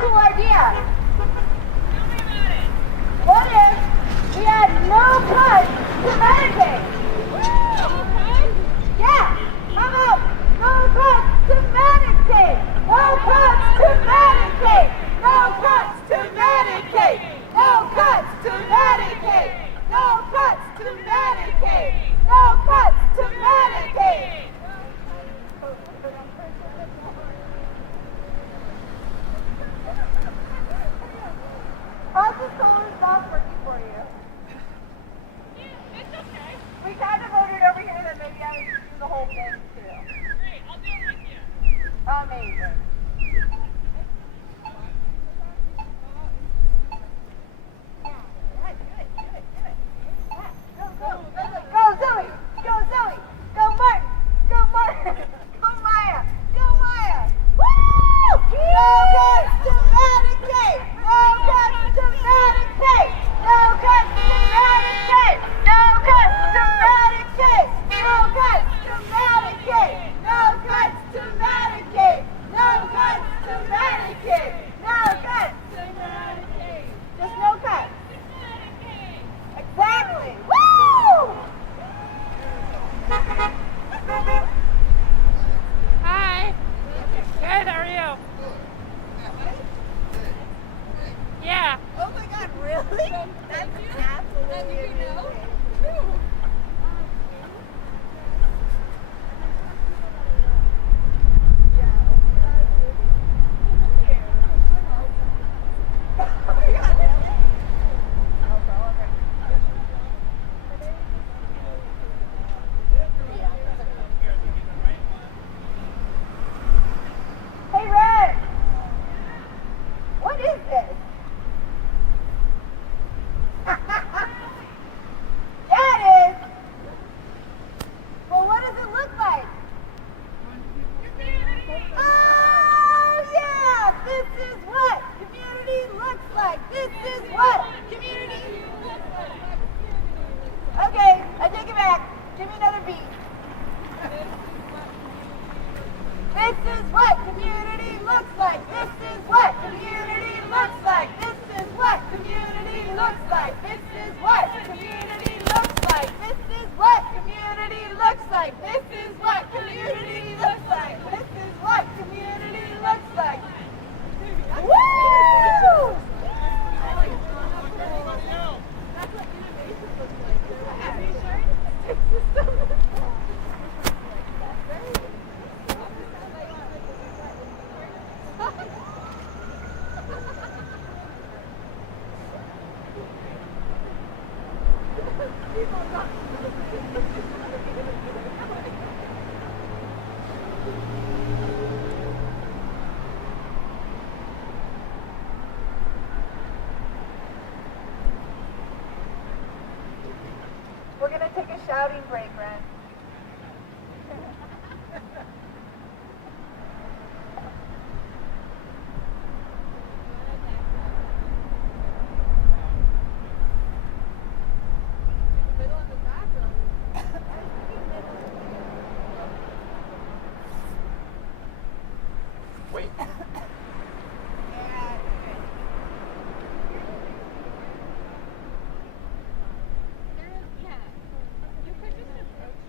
cool idea. What if we had no cuts to Medicaid? Yeah, how about no cuts to Medicaid? No cuts to Medicaid! No cuts to Medicaid! No cuts to Medicaid! No cuts to Medicaid! No cuts to Medicaid! How's this solar stop working for you? Yeah, it's okay. We kind of voted over here that maybe I would do the whole thing too. Great, I'll do it with you. Amazing. Go Zoe! Go Zoe! Go Martin! Go Martin! Go Maya! Go Maya! Woo! No cuts to Medicaid! No cuts to Medicaid! No cuts to Medicaid! No cuts to Medicaid! No cuts to Medicaid! No cuts to Medicaid! No cuts to Medicaid! No cuts to Medicaid! Just no cuts. Exactly! Woo! Hi. Good, how are you? Yeah. Oh my God, really? That's absolutely amazing. Hey, Red! What is this? Yeah, it is. Well, what does it look like? Oh, yeah! This is what community looks like. This is what community looks like. Okay, I take it back. Give me another beat. This is what community looks like. This is what community looks like. This is what community looks like. This is what community looks like. This is what community looks like. This is what community looks like. This is what community looks like. Woo! That's what innovation looks like. We're going to take a shouting break, Ren. Wait. You could just approach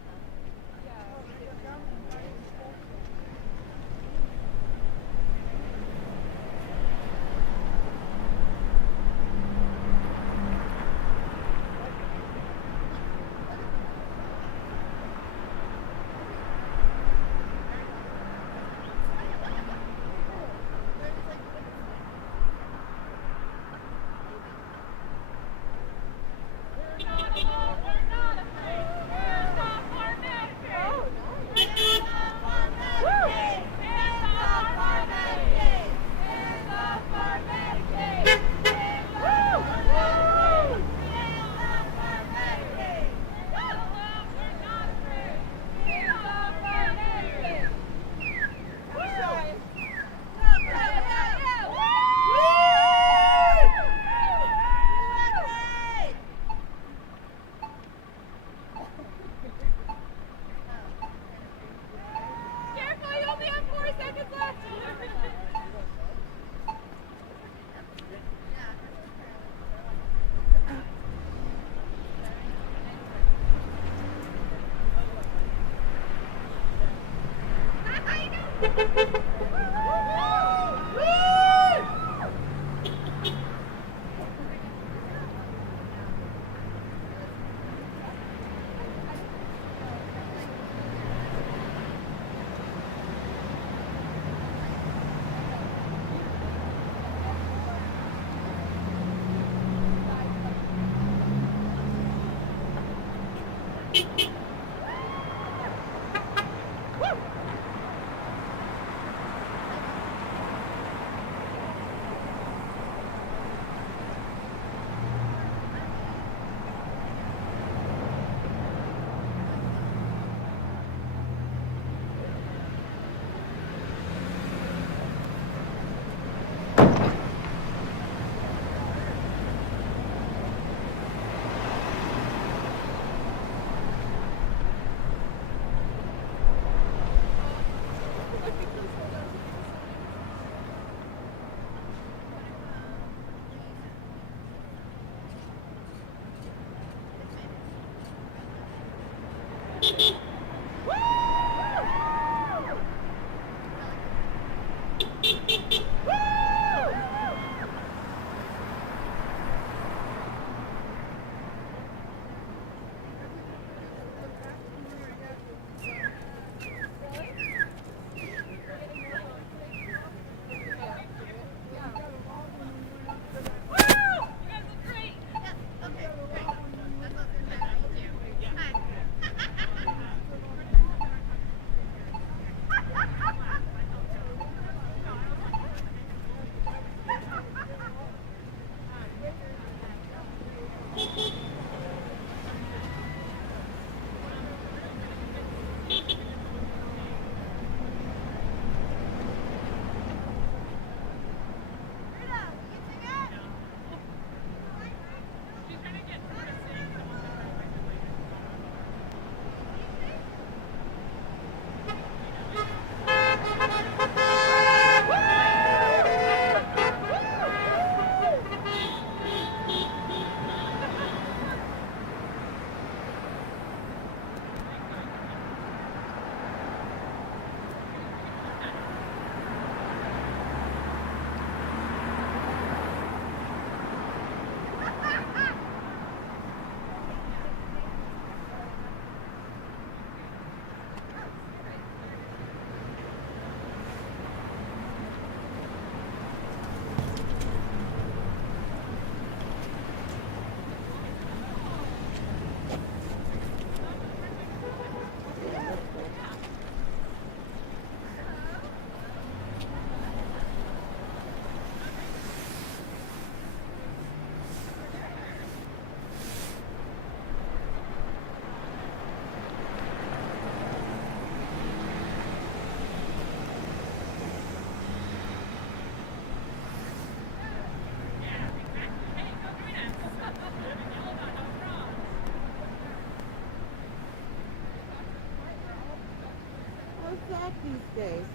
These days.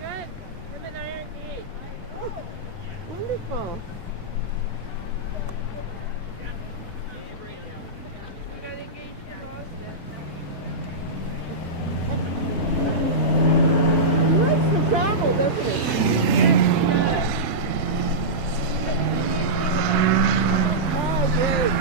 Good. Him and I are engaged. Oh, wonderful. We got engaged in Boston. He likes to travel, doesn't he? Oh, great.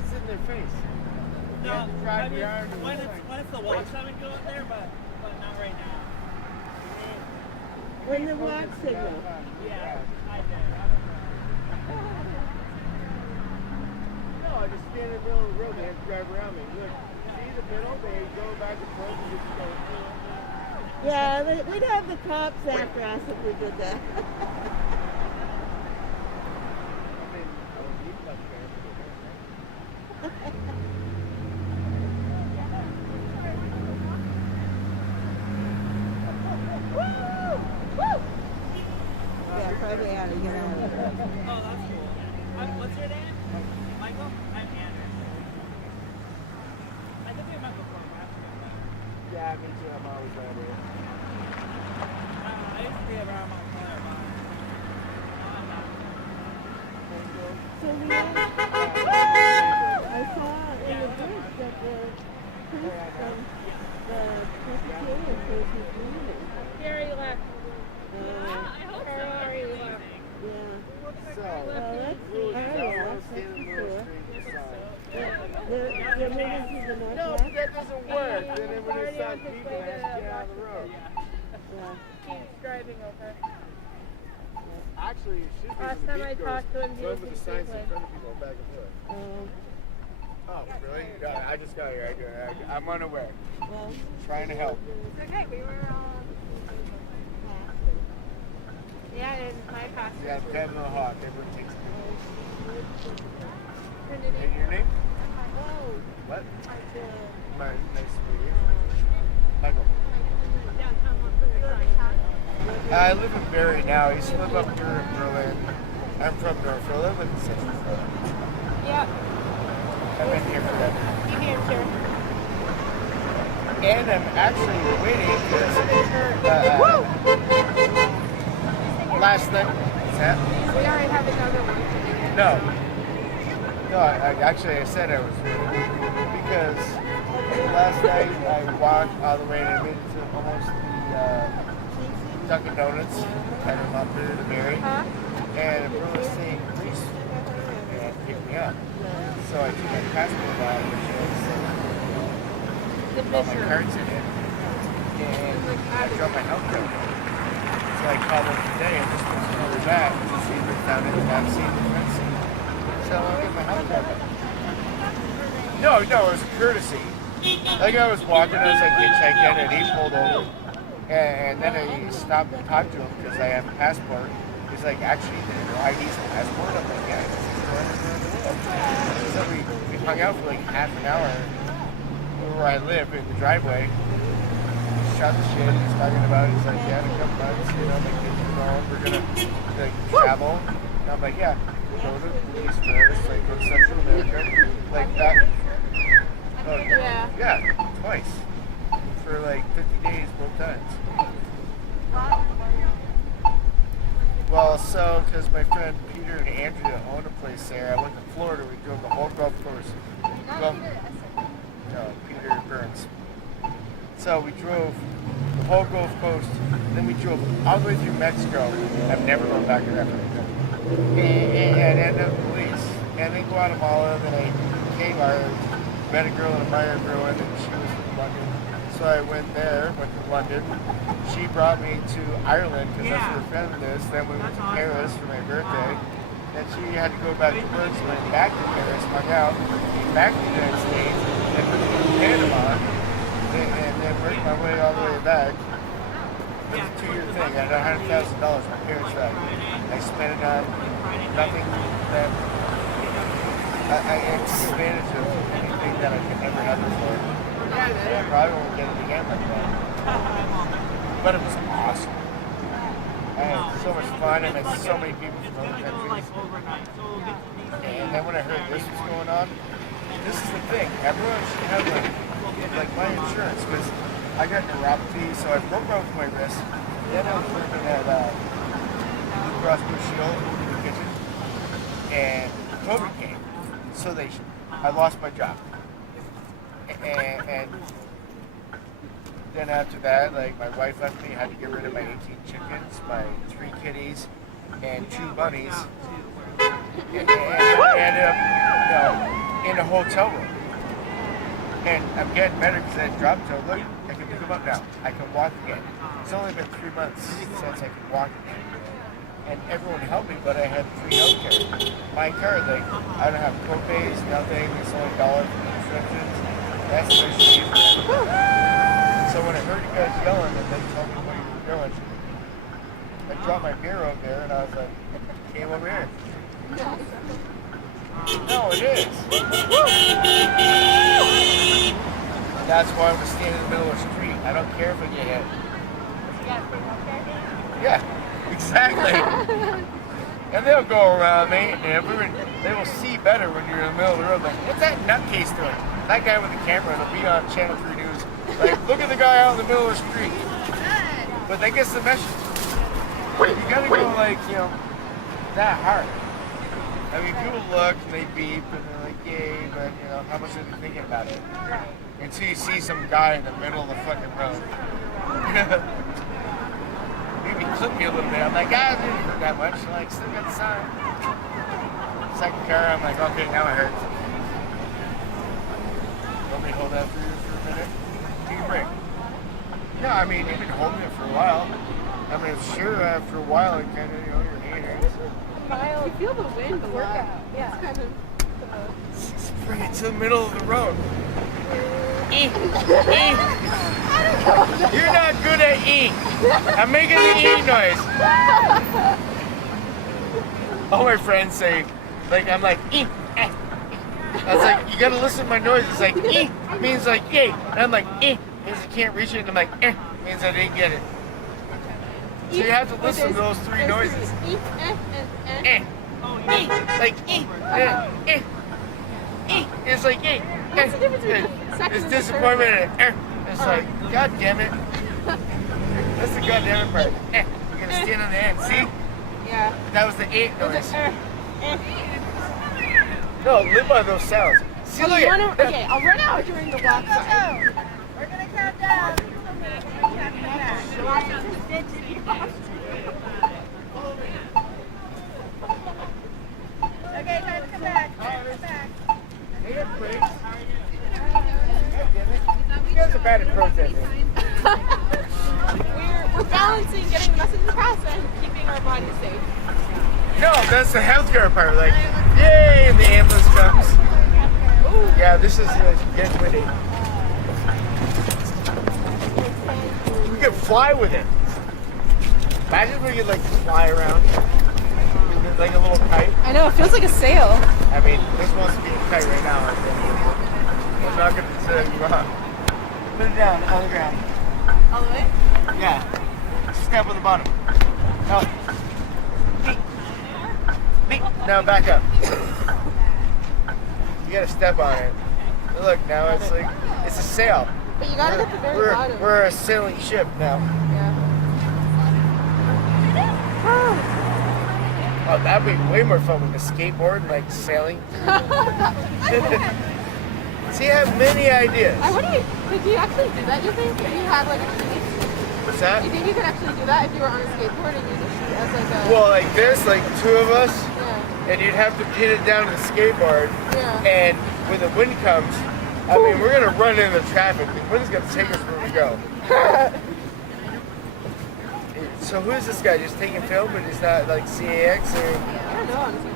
In their face. No, drive I mean, your arm to when the it's, side. when it's the walk time, we go up there, but not right now. When the walk signal. Yeah, I did. No, I just stand in the middle of the road. They have to drive around me. Look, see the middle? They go back and forth and just go. Yeah, we'd have the cops after us if we did that. I mean, I would be much better. Yeah, probably out of here. Oh, that's cool. What's your name? Michael? I'm Andrew. Yeah, me too. I'm always around here. I used to be around Montpelier, but now I'm not. So Leon, I saw in the group that the priest from the Presbyterian church is leaving. He already left. I hope so. Already left. Yeah. So, Well, that's rules the is area, always that's stand in the for middle of sure. the street and They're moving to the No, but northwest. that doesn't work. Then when they Already start on his people, way they have to to get out of the road. Yeah. He's driving over. Actually, it should be Last when the time I beat talked goes, to him, he run was with in the signs in Cleveland. front of people back and forth. Oh, really? Yeah, I just got here. I'm unaware. Well, Trying to help. It's okay. We were all. Yeah, and my pastor. Yeah, Kevin the Hawk. Everyone takes it. Trinity. And your name? oh, What? uh, Nice to meet you. Michael. Downtown Montpelier. I live in Barrie now. I used to live up here in Berlin. I'm from Northfield. I live in Central Florida. Yeah. I've been here forever. New Hampshire. And I'm actually waiting because last night. What's that? We already have another one. No. No, I said I was waiting because last night I walked all the way and I made it to almost the Dunkin' Donuts kind of up there to Mary. Huh? And a really saying priest and picked me up. So I took my passport out, which The is all my Fisher. cards in it. And I dropped my health card. So I called them today and just was call her back to see if they found it in the back seat of the front seat. So I'll get my health card back. No, it was a courtesy. Like I was walking, I was like hitchhiking, and he pulled over. And then I stopped and talked to him because I have a passport. He's like, actually, the ID's a passport? I'm like, yeah, it's so we hung out for like half an hour where I live in the driveway. Shot the shit. He's talking about it. He's like, yeah, in a couple months, you know, my kids are grown. We're gonna like travel. And I'm like, yeah, go to the East Coast, like go to Central America, like that. Oh, yeah, twice for like 50 days both times. Well, so because my friend Peter and Andrea own a place there, I went to Florida. We drove the whole Gulf Coast. No, Peter Burns. So we drove the whole Gulf Coast, then we drove all the way through Mexico. I'm never going back to that place. And ended up in Belize. And then Guatemala, and then I came, I met a girl in a Meyer Bruin, and she was from London. So I went there, went to London. She brought me to Ireland, because that's where her friend is. Then we went to Paris for my birthday. Then she had to go back to work, so went back to Paris, hung out, came back to the United States, then went to Panama, and then worked my way all the way back. It was a 2-year thing. I had $100,000 my parents died. I spent it on nothing that I took advantage of anything that I could never have before. I probably won't get it again like that. But it was awesome. I had so much fun. I met so many people from other countries. And then when I heard this was going on, this is the thing. Everyone should have like my insurance, because I got neuropathy, so I broke off my wrist. Then I was working at Blue Cross Blue Shield in the kitchen, and COVID came. So I lost my job. And then after that, like my wife left me, I had to get rid of my 18 chickens, my 3 kitties, and 2 bunnies. And I ended up, in a hotel room. And I'm getting better because I dropped toe. Look, I can pick them up now. I can walk again. It's only been 3 months since I could walk again. And everyone helped me, but I had free healthcare. My card, like, I don't have co-pays, nothing. It's only $1 for prescriptions. That's what I should use. So when I heard you guys yelling and they told me what you were doing, I dropped my beer over there and I was like, came over here. No, it is. That's why I'm going to stand in the middle of the street. I don't care if I get hit. Yeah, exactly. And they'll go around me, and they will see better when you're in the middle of the road. Like, what's that nutcase doing? That guy with the camera, it'll be on Channel 3 News. Like, look at the guy out in the middle of the street. But that gets the message. You gotta go like, that hard. I mean, people look and they beep and they're like, yay, but how much are they thinking about it? Until you see some guy in the middle of the fucking road. Maybe clip me a little bit. I'm like, I didn't hurt that much. I'm like, still got the sign. Second car, I'm like, okay, now it hurts. Want me to hold that for you for a minute? Take a break. No, I mean, you've been holding it for a while. I mean, sure, after a while, it kind of, your hand hurts. You feel the wind a lot. Yeah. It's kind of. Just bring it to the middle of the road. You're not good at E. I'm making the E noise. All my friends say, like, I'm like, E. I was like, you gotta listen to my noise. It's like, E means like, yay. And I'm like, E means I can't reach it. And I'm like, means I didn't get it. So you have to listen to those three noises. E, E. Like, E. E. It's like, E. What's the difference between second It's and disappointment and It's like, God damn it. That's the goddamn it part. You gotta stand on the end. See? Yeah. That was the 8 noise. No, live by those sounds. See, look at Okay, I'll run out during the walk sign. We're gonna count down. Okay, time to come back. Time to come back. You guys are bad at protesting. We're balancing getting the message across and keeping our bodies safe. No, that's the healthcare part. Like, yay, and the ambulance comes. Ooh. Yeah, this is get witty. We could fly with it. Imagine if we could like fly around like a little kite. I know, it feels like a sail. I mean, this wants to be a kite right now. I think. I'm not gonna say you up. Put it down on the ground. All the way? Yeah. Step on the bottom. No. Beep. Now back up. You gotta step on it. Look, now it's like it's a sail. But you gotta get the very bottom. We're a sailing ship now. Yeah. Oh, that'd be way more fun with a skateboard and like sailing. See, I have many ideas. I wonder, could you actually do that, you think? If you had like a sheet? What's that? You think you could actually do that if you were on a skateboard and use a sheet as like a... Well, like this, like two of us, Yeah. and you'd have to pin it down to the skateboard. Yeah. And when the wind comes, I mean, we're gonna run into the traffic. The wind's gonna take us where we go. So who's this guy? Just taking film, but he's not like CAX or? I don't know, honestly.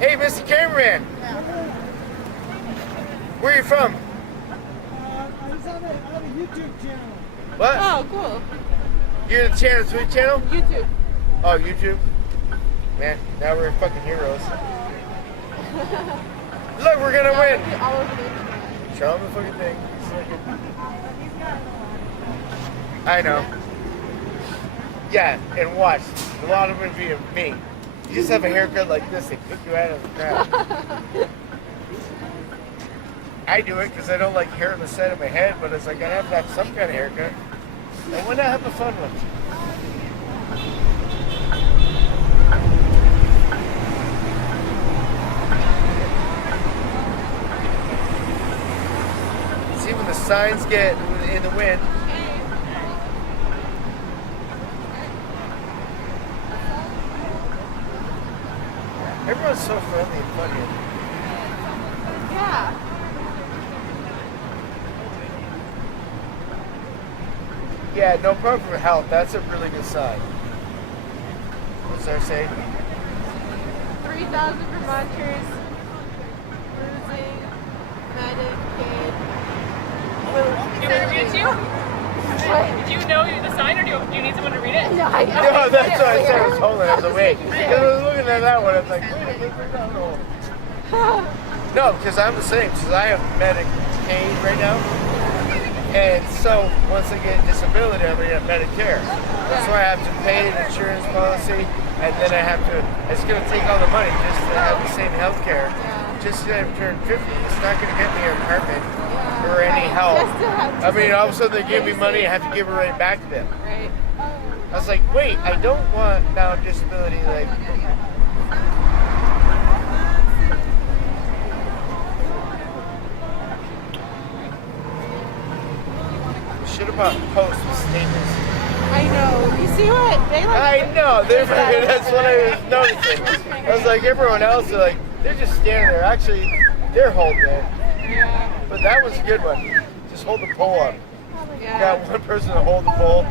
Hey, Mr. Cameraman. Where are you from? I was on a YouTube channel. What? Oh, cool. You're the channel, Twitch channel? YouTube. Oh, YouTube. Man, now we're fucking heroes. Look, we're gonna win. All over the internet. Show him the fucking thing. I know. Yeah, and watch. A lot of it would be of me. You just have a haircut like this, they pick you out of the crowd. I do it because I don't like hair on the side of my head, but it's like I have to have some kind of haircut. And why not have a fun one? See, when the signs get in the wind, everyone's so friendly and funny. Yeah. Yeah, no problem for health. That's a really good sign. What's that say? 3,000 Vermonters losing Medicaid. Do you want me to read it to you? Did you know the sign, or do you need someone to read it? No, I No, that's what I said. I was holding it. I was like, wait. Because I was looking at that one. I was like, wait a minute. No, because I'm the same. Because I have Medicaid right now. And so, once I get disability, I'm going to get Medicare. That's why I have to pay an insurance policy. And then I have to, it's going to take all the money just to have the same health care. just because I've turned 50, it's not going to get me an apartment or any help. I mean, all of a sudden they give me money, I have to give it right back to them. Right. I was like, wait, I don't want now disability, like... Should have bought posts with statements. I know. You see what? They like. I know. That's what I was noticing. I was like, everyone else, they're just standing there. Actually, they're holding it. Yeah. But that was a good one. Just hold the pole up. Yeah. Got one person to hold the pole.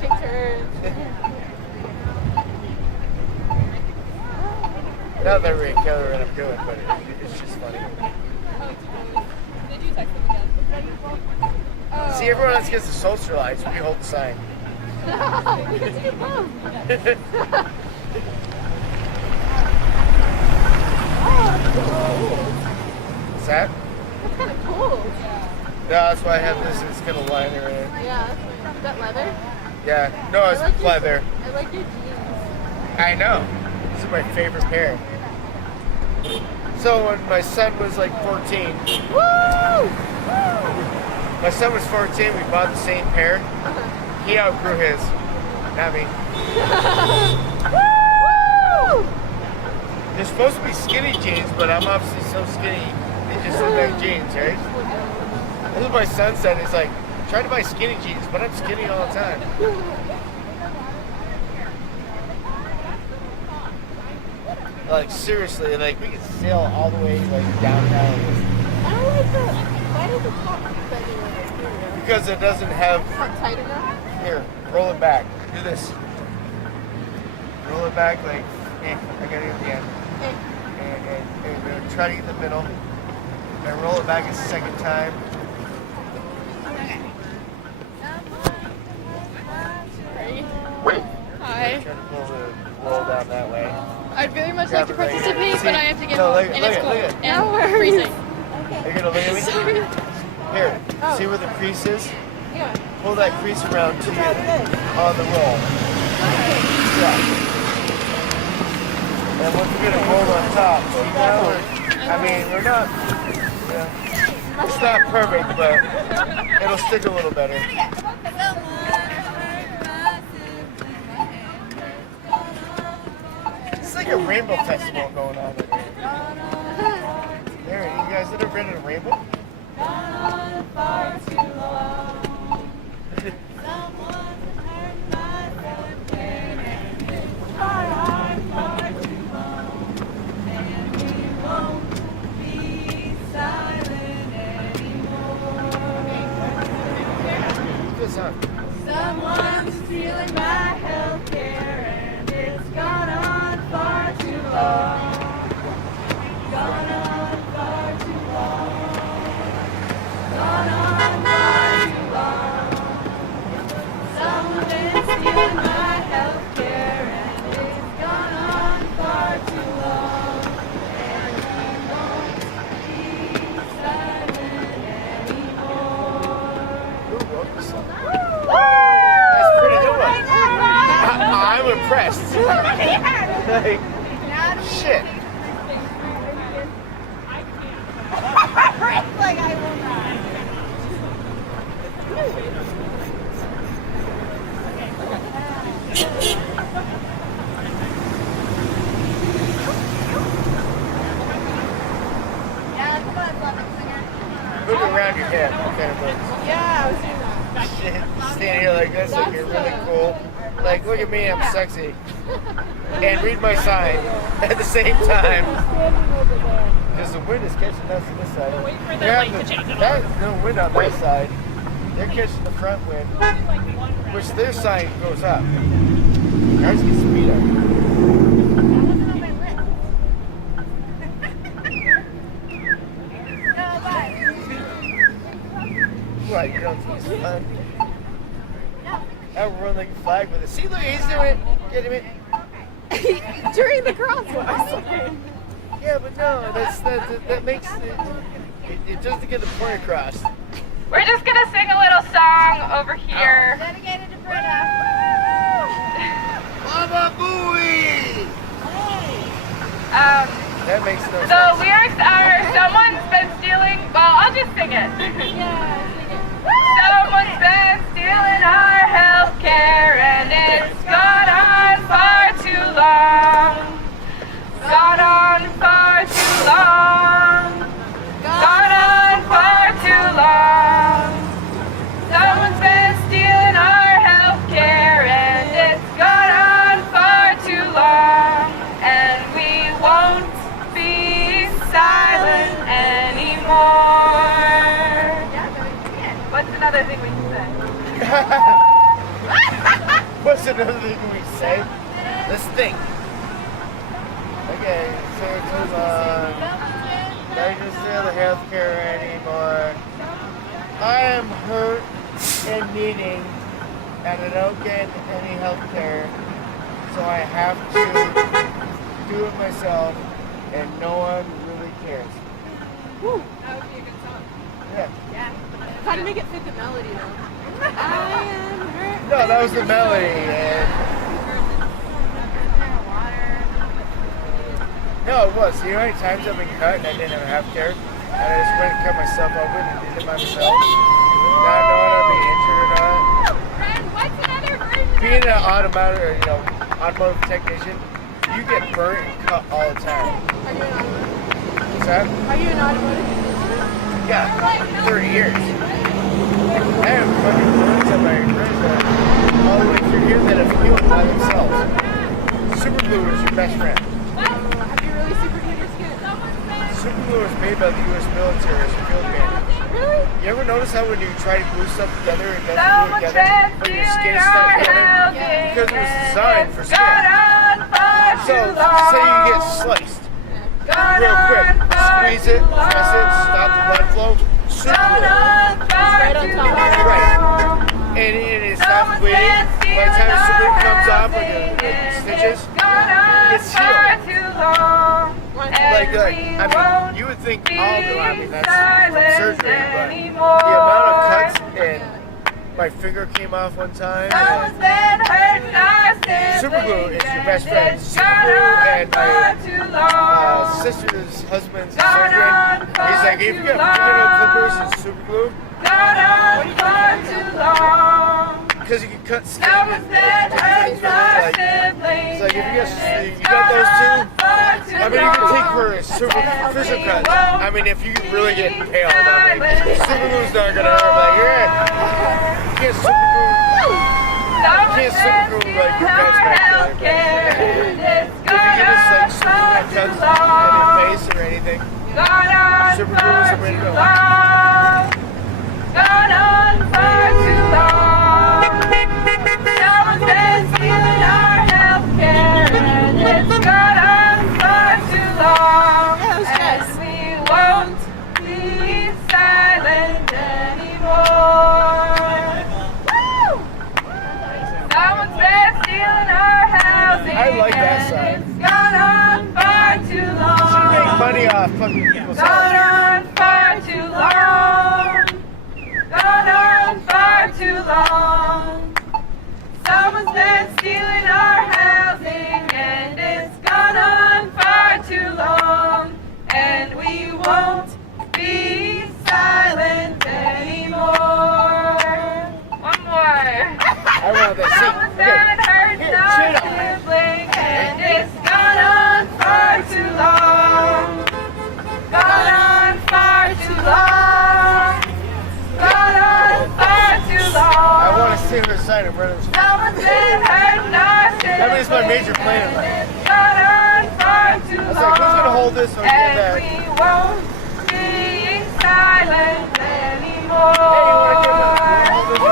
Take turns. Not that we're gonna kill her and I'm good, but it's just funny. Did you text them again? See, everyone else gets to socialize. We hold the sign. We get to get both. What's that? That's kind of cool. No, that's why I have this. It's got a liner in it. Yeah. Is that leather? Yeah. No, it's leather. I like your jeans. I know. This is my favorite pair. So when my son was like 14, Woo! my son was 14, we bought the same pair. He outgrew his. Not me. Woo! They're supposed to be skinny jeans, but I'm obviously so skinny, they just look like jeans, right? That's what my son said. He's like, try to buy skinny jeans, but I'm skinny all the time. Like seriously, like we could sail all the way like downtown. I don't like the. Why does the top bend anyway? Because it doesn't have. Not tight enough. Here, roll it back. Do this. Roll it back like, I got it at the end. And try to get the middle. And roll it back a second time. Ready? Hi. Try to pull the roll down that way. I'd very much Grab like to it right here. participate, See? but I have to get No, home, look- and look it's at- cold look at- and freezing. Are you gonna look at me? Sorry. Here, Oh. see where the crease is? Yeah. Pull that crease around to you on the roll. Yeah. And once we get it rolled on top, see now I mean, we're not, yeah, it's not perfect, but it'll stick a little better. It's like a rainbow festival going on over here. There, you guys ever been to a rainbow? This on. Someone's stealing my health care and it's gone on far too long. Gone on far too long. Gone on far too long. Someone's been stealing my health care and it's gone on far too long. And we won't be silent anymore. Who wrote this song? That's a pretty good one. I'm impressed. Like, shit. Like I will not. Yeah, come on, Love Singer. Look around your head. What kind of looks? Yeah, I was doing that. Shit. Stand here like this, like you're really cool. Like, look at me, I'm sexy. And read my sign at the same time. Standing over there. Because the wind is catching us on this side. Wait for the They're light having to change it There's no wind on their side. They're catching the front wind, which their sign goes up. Ours gets speed up. What, you don't use fun? Now we're running like a flag with it. See, look, he's doing it. Get him in. During the crosswalk. Yeah, but no, that makes it doesn't get the point across. We're just gonna sing a little song over here. Dedicated to Britta. Mama Booey! Um, That makes no the sense. lyrics are Someone's been stealing. Well, I'll just sing it. Someone's been stealing our health care, and it's gone on far too long. Gone on far too long. Gone on far too long. Someone's been stealing our health care, and it's gone on far too long. And we won't be silent anymore. What's another thing we can say? What's another thing we say? Let's think. Okay, so too long. Not gonna steal the healthcare anymore. I am hurt and needing, and I don't get any healthcare, so I have to do it myself, and no one really cares. Woo. That would be a good song. Yeah. How to make it fit the melody though. I am hurt. No, that was the melody. And no, it was. You know how many times I've been cut and I didn't have health care? And I just went and cut myself open and did it myself. Not knowing I'm being injured or not. Friend, what's another version? Being an automotive technician, you get burnt and cut all the time. Are you an automotive? What's that? Are you an automotive technician? Yeah, 30 years. I have fucking burns on my wrist all the way through here that have healed by themselves. Super glue is your best friend. Have you really super clean your skin? Super glue is made by the U.S. military as a field bandage. Really? You ever notice how when you try to glue stuff together, it doesn't glue Someone's together, been but your stealing skin is our stuck together? housing, Because it was designed for and skin. it's gone on far So, too long. say you get sliced Gone real quick, on far squeeze it, too press it, long. stop the blood flow, super Gone glue. on far Right on too top. long. Right. And it stops bleeding. By the time the super glue comes off with the stitches, it's healed. Like, I mean, you would think all the, I mean, that's from surgery, but the amount of cuts and my finger came off one time. And super glue is your best friend. Super glue and my sister's husband's surgeon. He's like, if you got fingernail clippers and super glue, because you can cut skin and different things with it. Like, it's like if you got those two. I mean, you can take her super official cuts. I mean, if you really get impaled, I mean, super glue's not gonna hurt. Like, you can't super glue. You can't super glue like your cuts back there. If you get just like super glue cuts on your face or anything, super glue is the way to go. Gone on far too long. Someone's been stealing our health care, and it's gone on far too long. And we won't be silent anymore. Woo! Someone's been stealing our housing, I like that song. and it's gone on far too long. You make money off fucking people's Gone health. on far too long. Gone on far too long. Someone's been stealing our housing, and it's gone on far too long. And we won't be silent anymore. One more. I want that Someone's seat. been hurting Here, our cheat on me. sibling, and it's gone on far too long. Gone on far too long. Gone on far too long. I want to sing the side of Brothers. Someone's been hurting our sibling. That means my major plan in life. Gone on far too I was long. like, who's gonna hold this or get And that? we won't be silent anymore. Hey, you wanna give it- you wanna hold this over Woo!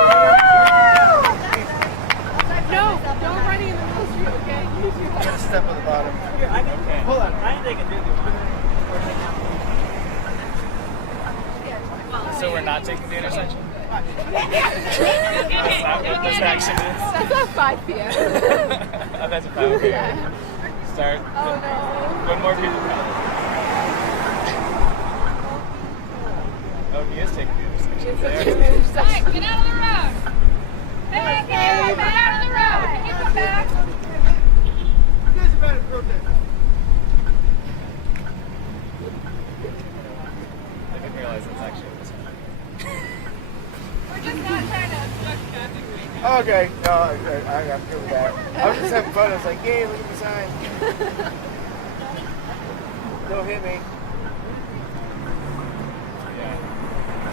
No, don't run in the middle street, okay? Use your I'm gonna step on the bottom. Here, I can. Hold on. I think I can do this. So we're not taking the intersection? That's not what this action is. That's at 5 p.m. Oh, that's a power. Yeah. Start. Oh no. One more piece of power. Oh, he is taking the intersection. Hey, get out of the road. Hey, get out of the road. Can you come back? You guys are about to protest. Okay, no, I'm good with that. I was just having fun. I was like, hey, look at the sign. Don't hit me. Yeah.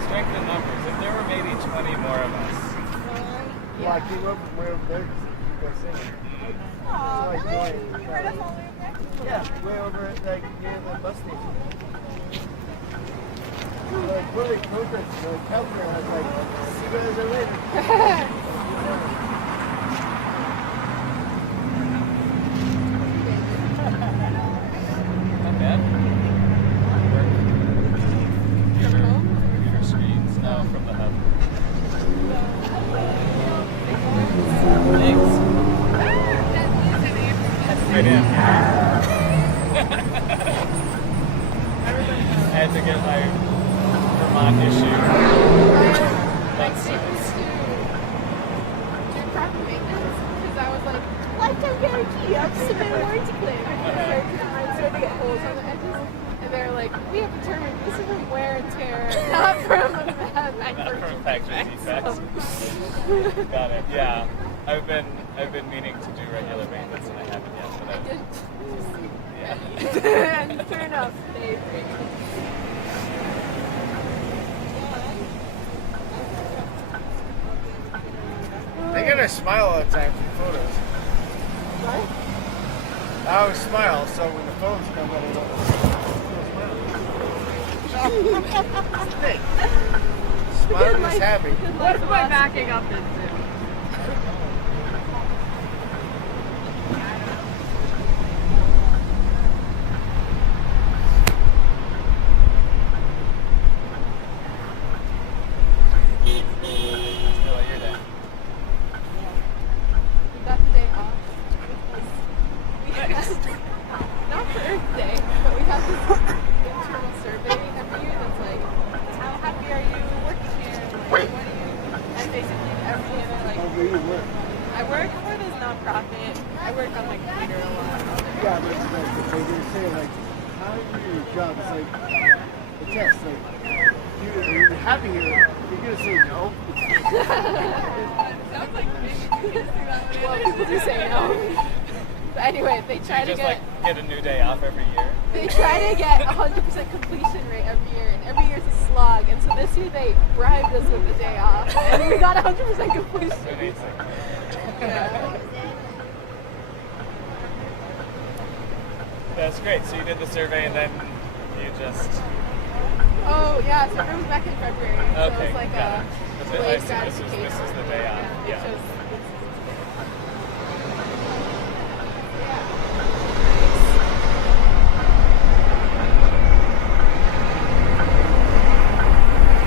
Strength in numbers. If there were maybe 20 more of us. Well, I came up way over there because you guys singing. Aw, like really? going- You heard us all the way over there? Yeah, way over at like near the bus station. Like, what are they progress? Like, Calgary, I was like, see you guys later. Not bad. Work. Computer screens. No, from the hub. Thanks. Right in. I had to get my Vermont issue. That's Do proper maintenance because I was like, lifetime guarantee. I'll just submit a warranty claim. I started to get holes on the edges, and they're like, we have determined this is from wear and tear, not from factory defects. Got it. Yeah, I've been meaning to do regular maintenance and I haven't yet. But And turn up, they They gotta smile all the time for the photos. What? I always smile, so when the photos come out, Smiling is happy. What am I backing up into? still at your day. We got the day off. We had, not for Earth Day, but we have this internal survey every year that's like, how happy are you working here? Like, what do you? And basically every year they're like, Where you work? I work for this nonprofit. I work on my computer a lot. Yeah, but it's like, they say, like, how do you do your job? It's like a test. Like, you're happy here. You're gonna say no. Sounds like maybe well, people do say no. But anyway, they try to Just get like get a new day off every year. they try to get 100% completion rate every year, and every year is a slog. And so this year they bribed us with the day off, and we got 100% completion. Amazing. Yeah. That's great. So you did the survey and then you just Oh yeah, so it was back in February. So okay. it was like Got a it. I delayed see. gratification. This is the day off. It Yeah. shows-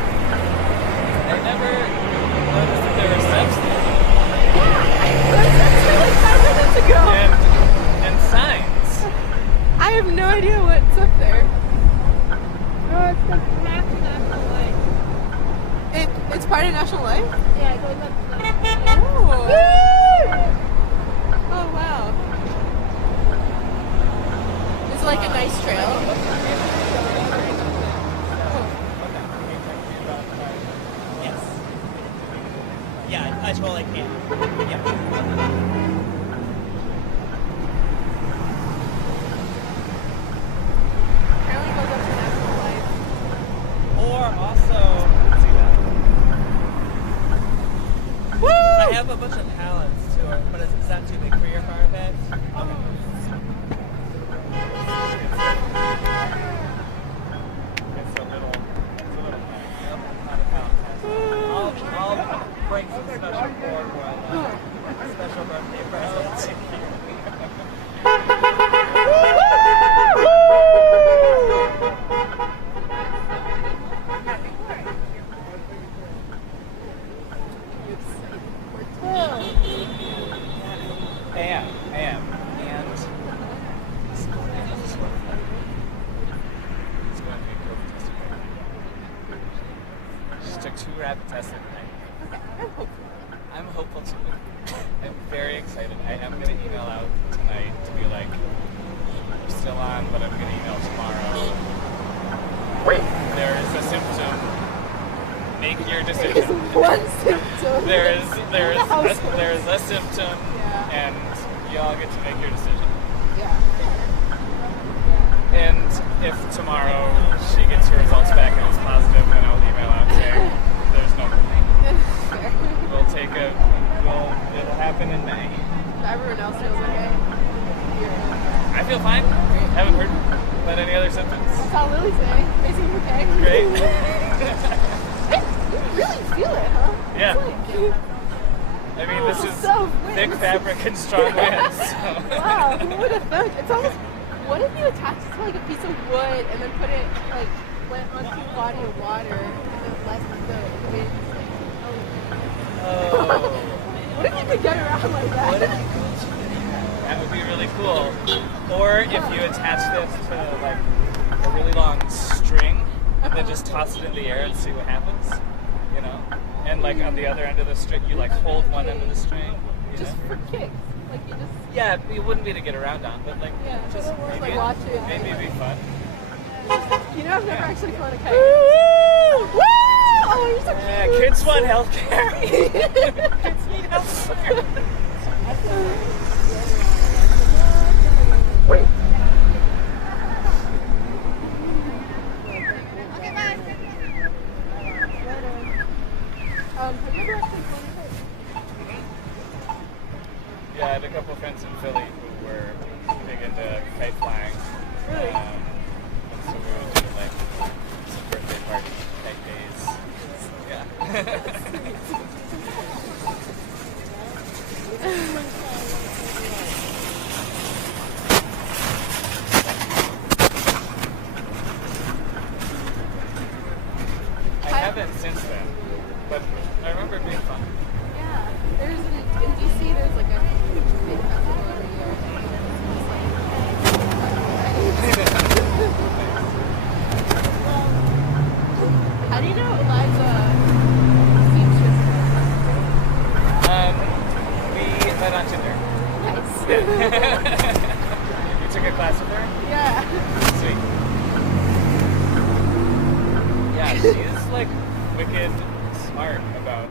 I never noticed that there were steps there. That's like 5 minutes ago. And signs. I have no idea what's up there. Oh, it's like half National Life. It's part of National Life? Yeah, it goes up to National Life. Oh, wow. Is it like a nice trail? Yes. Yeah, I totally can. Yeah. Apparently it goes up to National Life. Or also, I have a bunch of pallets too, but is that too big for your car bed? Okay. It's a little Yep, not a pallet size. I'll bring some special board for a special birthday present. and it's going to be COVID testing. Just took 2 rapid tests in the night. I'm hopeful too. I'm very excited. I am going to email out tonight to be like, I'm still on, but I'm going to email tomorrow. There is a symptom. Make your decision. One symptom. symptom. There's household. a symptom, Yeah. and you all get to make your decision. Yeah. And if tomorrow she gets her results back and it's positive, then I'll email out saying there's no. We'll take a. It'll happen in May. Everyone else feels okay. I feel fine. Haven't heard about any other symptoms. That's how Lily's saying. They seem okay. Great. You really feel it, huh? Yeah. It's like, I mean, this is so thick weird. fabric and strong winds. So. Wow, who would have thought? It's almost. What if you attached it to like a piece of wood and then put it like went onto a body of water and then let the wind like. Oh. What if you could get around like that? That would be really cool. Or if you attach this to like a really long string and then just toss it in the air and see what happens, you know? And like on the other end of the string, you like hold one end of the string, you Just know? for kicks, like you just. Yeah, it wouldn't be to get around on, but like Yeah, just like maybe, watch it. maybe it'd be fun. You know, I've never actually flown a kite. Woo! Woo! Oh, you're so cute. Yeah, kids want healthcare. Kids need healthcare. Okay, bye. Have you ever actually flown a kite? Yeah, I had a couple friends in Philly who were big into kite flying. Really? And so we would do like some birthday parties, kite days. Yeah. I haven't since then, but I remember it being fun. Yeah. There's in DC. There's like a huge big festival every year. How do you know Eliza seamstress? We met on Tinder. Nice. You took a class with her? Yeah. Sweet. Yeah, she's like wicked smart about.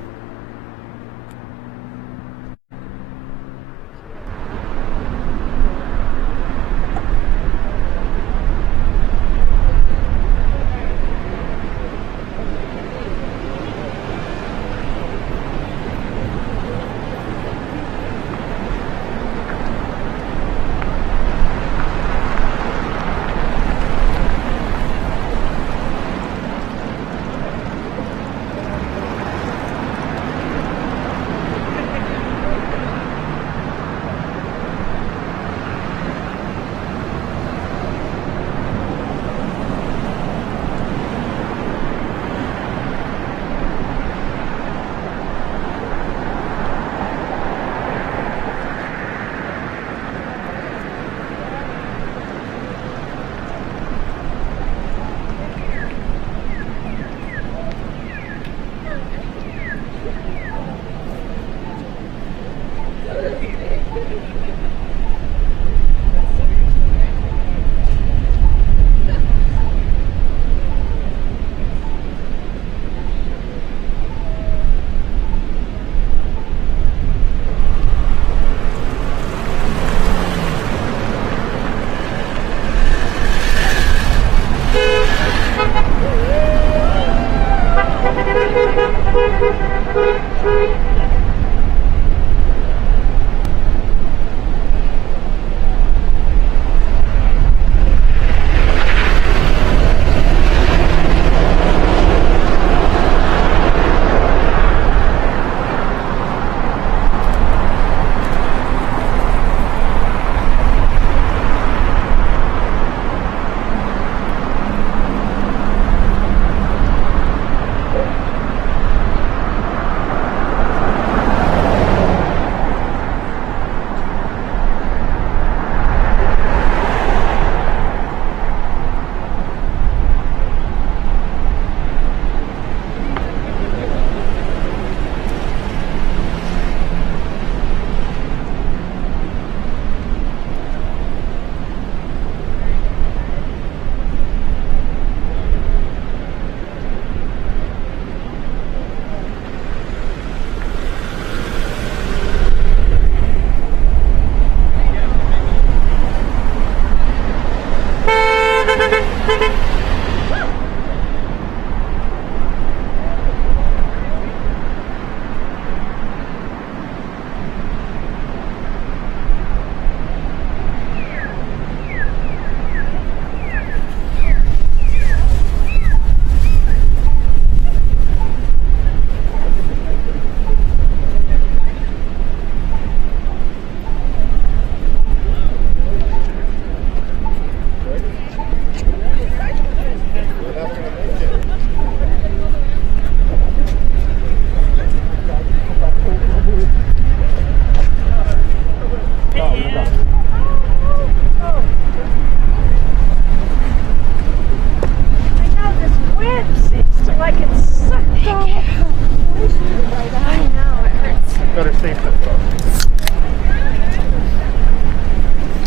How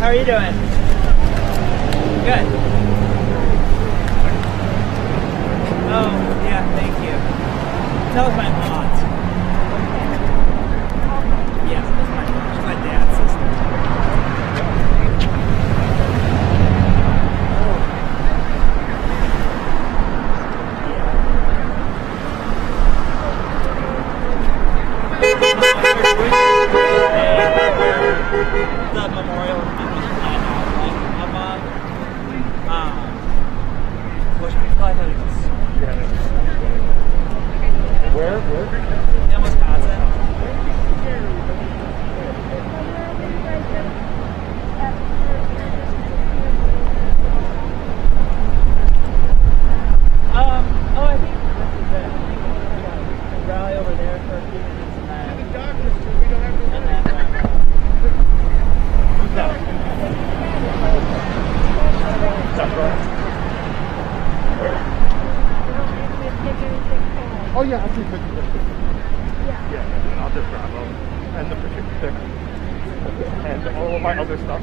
are you doing? Good. Oh, yeah, thank you. That was my aunt. Yes, that's my aunt. She's my dad's sister. The memorial which we probably could have just Where? in Wisconsin. Oh, I think this is it. I think we'll rally over there for a few minutes and then. Oh yeah, I can put you there. Yeah, I'll just grab them and the particular and all of my other stuff.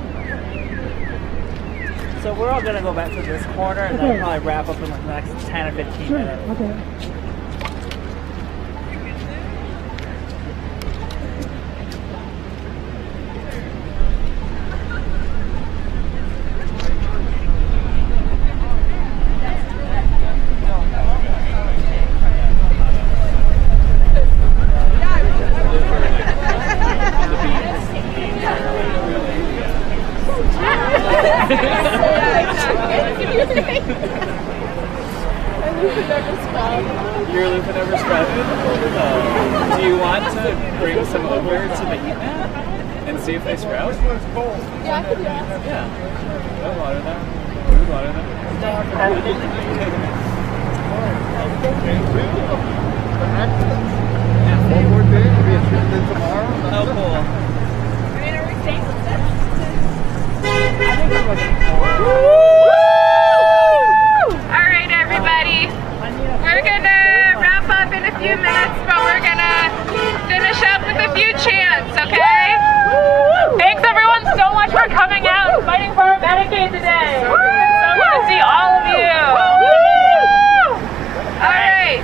So we're all gonna go back to this corner and then probably wrap up in the next 10 or 15 minutes. Okay. Your loop had never sprouted? Do you want to bring some over to the heat mat and see if they sprout? Yeah, I could do that. Yeah. We'll water them. We'll water them. One more day, it'll be a Tuesday tomorrow. Oh, cool. All right, everybody. We're gonna wrap up in a few minutes, but we're gonna finish up with a few chants, okay? Thanks everyone so much for coming out and fighting for our Medicaid today. So good to see all of you. All right.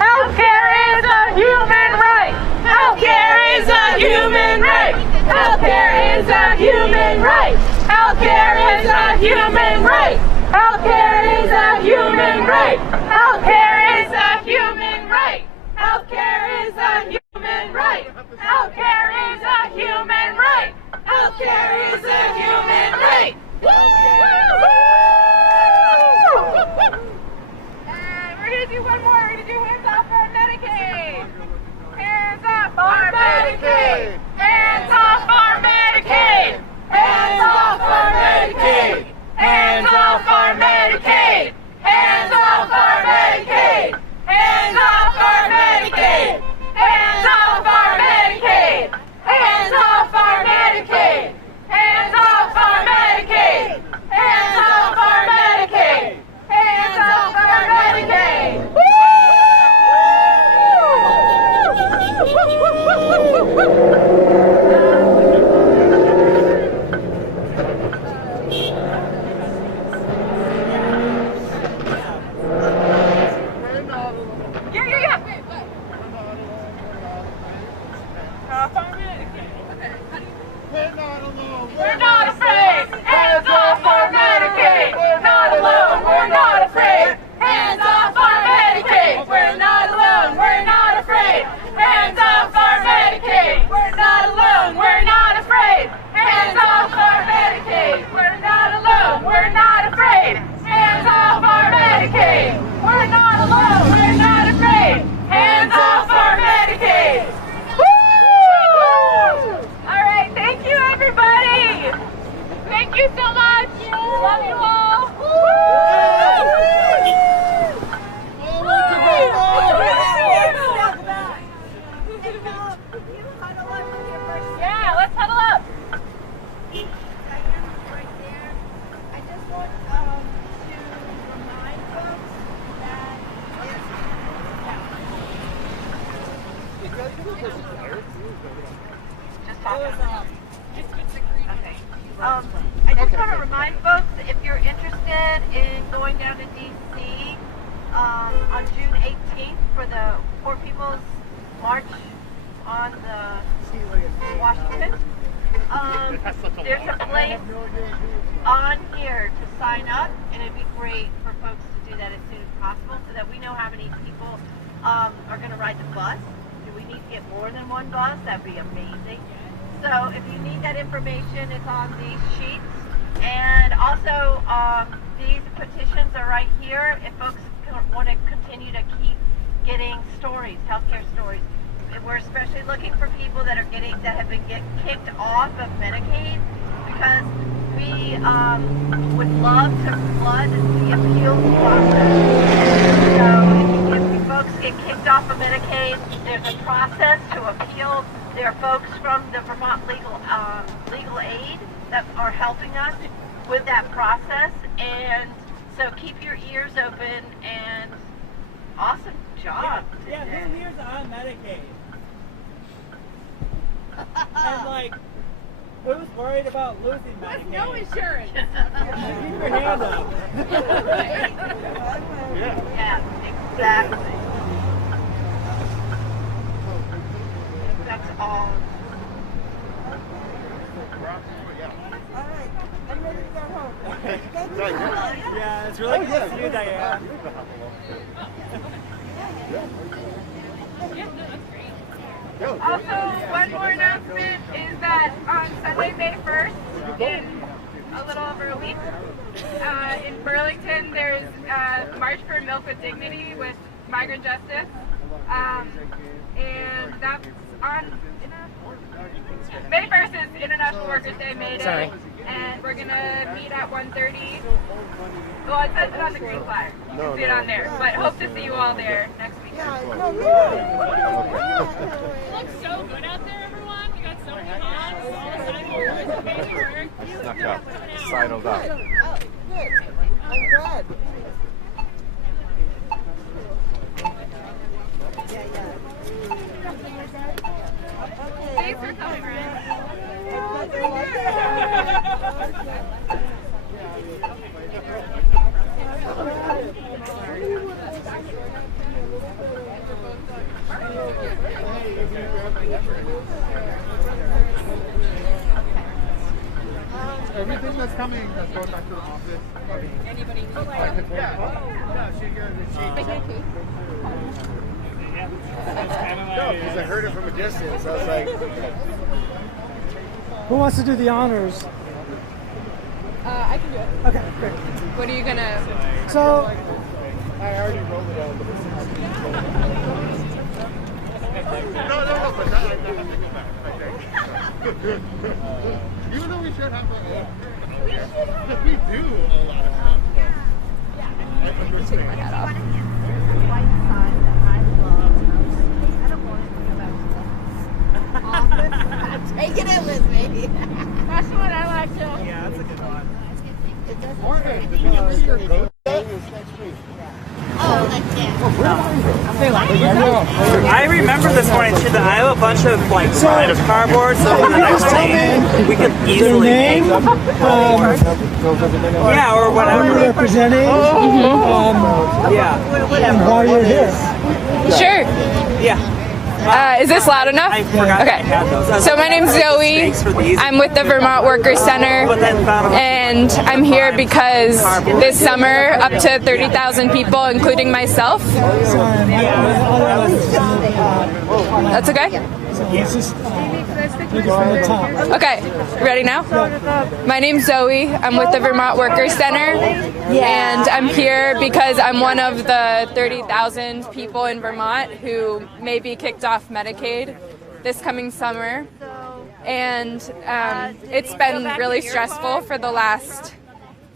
Healthcare is a human right. Healthcare is a human right. Healthcare is a human right. Healthcare is a human right. Healthcare is a human right. Healthcare is a human right. Healthcare is a human right. Healthcare is a human right. Healthcare is a human right. And we're gonna do one more. We're gonna do hands off our Medicaid. Hands off our Medicaid. Hands off our Medicaid. Hands off our Medicaid. Hands off our Medicaid. Hands off our Medicaid. Hands off our Medicaid. Hands off our Medicaid. Hands off our Medicaid. Hands off our Medicaid. Hands off our Medicaid. Hands off our Medicaid. We're not afraid. Hands off our Medicaid. We're not alone. We're not afraid. Hands off our Medicaid. We're not alone. We're not afraid. Hands off our Medicaid. We're not alone. We're not afraid. Hands off our Medicaid. We're not alone. We're not afraid. Hands off our Medicaid. We're not alone. We're not afraid. Hands off our Medicaid. All right, thank you, everybody. Thank you so much. Love you all. Yeah, let's huddle up. I just want to remind folks that You guys can put this there. Okay. I just want to remind folks, if you're interested in going down to DC on June 18th for the Poor People's March on the Washington, there's a place on here to sign up, and it'd be great for folks to do that as soon as possible so that we know how many people are going to ride the bus. Do we need to get more than one bus? That'd be amazing. So if you need that information, it's on these sheets. And also, these petitions are right here if folks want to continue to keep getting stories, healthcare stories. We're especially looking for people that have been kicked off of Medicaid, because we would love to flood the appeals process. So if folks get kicked off of Medicaid, there's a process to appeal. There are folks from the Vermont legal aid that are helping us with that process, and so keep your ears open. And awesome job today. Yeah, who here's on Medicaid? And like, who's worried about losing Medicaid? With no insurance. Keep your hand up. Yeah, exactly. That's all. Alright, I'm ready to go home. Thank you. Yeah, it's really good to see you, Diane. Also, one more announcement is that on Sunday, May 1st, in a little over a week, in Burlington, there's a March for Milk with Dignity with Migrant Justice. And that's on May 1st is International Workers' Day, May Day. Sorry. And we're going to meet at 1:30. Well, it says it on the green flyer. You can see it on there. But hope to see you all there next week. It looks so good out there, everyone. You got so many hots, all the time here, amazing work. Snuck up. Sidled up. Oh, good. I'm glad. Thanks for coming, Ryan. Everything that's coming that's going back to the office. Anybody need No, because I heard it from a distance. I was like, Who wants to do the honors? I can do it. Okay, great. What are you going to... So, I already rolled it out. No, but I have to go back. Even though we should have we do a lot of stuff. Take my hat off. I'm taking it with me. That's what I like to. Yeah, that's a good one. Morgan, did you get rid of your coat? Oh, like that. I remember this morning too that I have a bunch of like side of cardboard, so for the next thing we could easily name, make yeah, or who whatever. you're representing, Yeah. and why you're here. Sure. Yeah. Is this loud enough? I forgot Okay. I had those. So my name's Zoe. I'm with the Vermont Workers Center, and I'm here because this summer up to 30,000 people, including myself. That's okay? Let's just take it from the top. Okay, ready now? My name's Zoe. I'm with the Vermont Workers Center, and I'm here because I'm one of the 30,000 people in Vermont who may be kicked off Medicaid this coming summer. And it's been really stressful for the last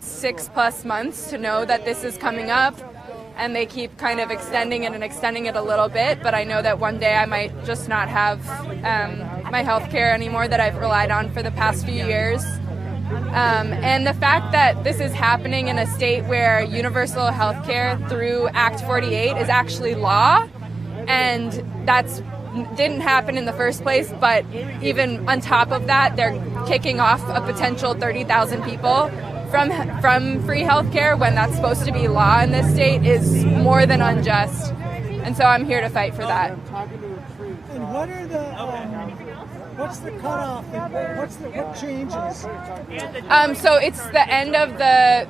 6+ months to know that this is coming up, and they keep kind of extending it and extending it a little bit, but I know that one day I might just not have my health care anymore that I've relied on for the past few years. And the fact that this is happening in a state where universal health care through Act 48 is actually law, and that's didn't happen in the first place, but even on top of that, they're kicking off a potential 30,000 people from free healthcare when that's supposed to be law in this state is more than unjust. And so I'm here to fight for that. And what are the what's the cutoff? What changes? So it's the end of the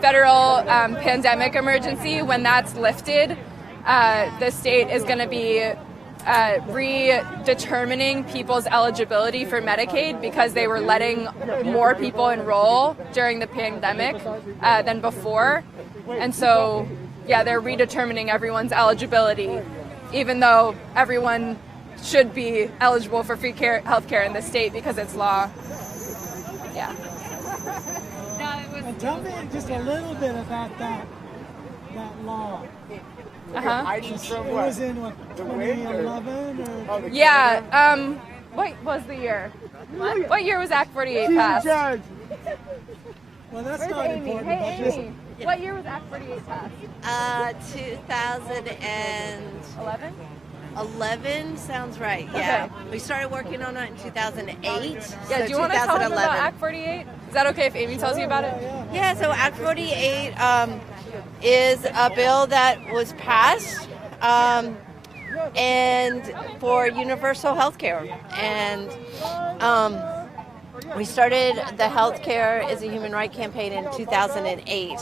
federal pandemic emergency. When that's lifted, the state is going to be redetermining people's eligibility for Medicaid because they were letting more people enroll during the pandemic than before. And so, yeah, they're redetermining everyone's eligibility, even though everyone should be eligible for free health care in the state because it's law. Yeah. And tell me just a little bit about that law. Uh-huh. It was in what, 2011 or? Yeah. What was the year? What year was Act 48 passed? Well, that's Where's not Amy? important. Hey, but Amy. What year was Act 48 passed? 2011 11? sounds right. Yeah, Okay. we started working on it in 2008. Yeah, so do you want to tell them about 2011. Act 48? Is that okay if Amy tells you about it? Yeah, so Act 48 is a bill that was passed and for universal health care. And we started the Health Care is a Human Right campaign in 2008.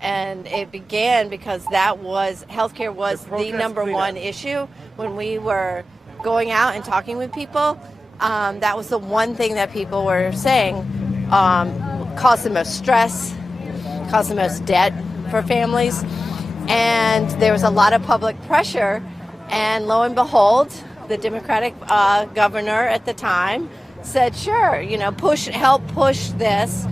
And it began because healthcare was the number one issue when we were going out and talking with people. That was the one thing that people were saying caused the most stress, caused the most debt for families. And there was a lot of public pressure. And lo and behold, the Democratic governor at the time said, sure, help push this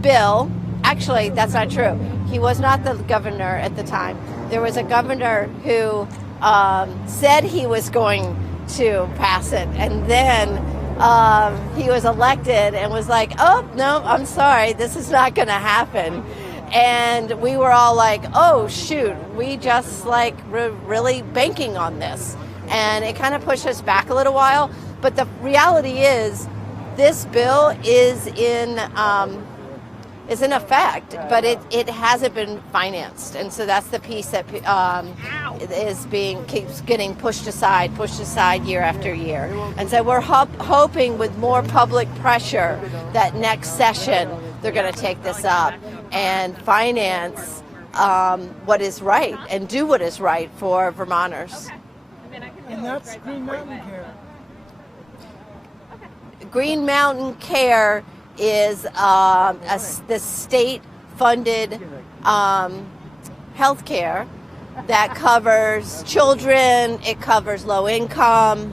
bill. Actually, that's not true. He was not the governor at the time. There was a governor who said he was going to pass it, and then he was elected and was like, oh, no, I'm sorry, this is not going to happen. And we were all like, oh, shoot, we just really banking on this. And it kind of pushed us back a little while. But the reality is this bill is in effect, but it hasn't been financed. And so that's the piece that keeps getting pushed aside year after year. And so we're hoping with more public pressure that next session they're going to take this up and finance what is right and do what is right for Vermonters. And that's Green Mountain Care. Green Mountain Care is the state-funded health care that covers children, it covers low income,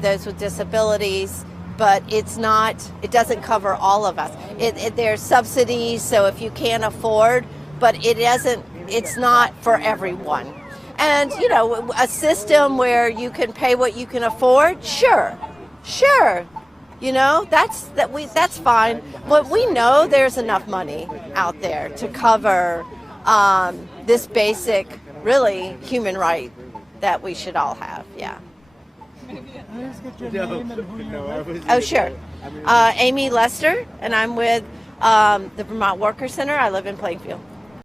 those with disabilities, but it doesn't cover all of us. There's subsidies, so if you can't afford, but it's not for everyone. And, a system where you can pay what you can afford, sure. That's fine. But we know there's enough money out there to cover this basic, really, human right that we should all have. Yeah. Please get your name and who you're with. Oh, sure. Amy Lester, and I'm with the Vermont Worker Center. I live in Plainfield.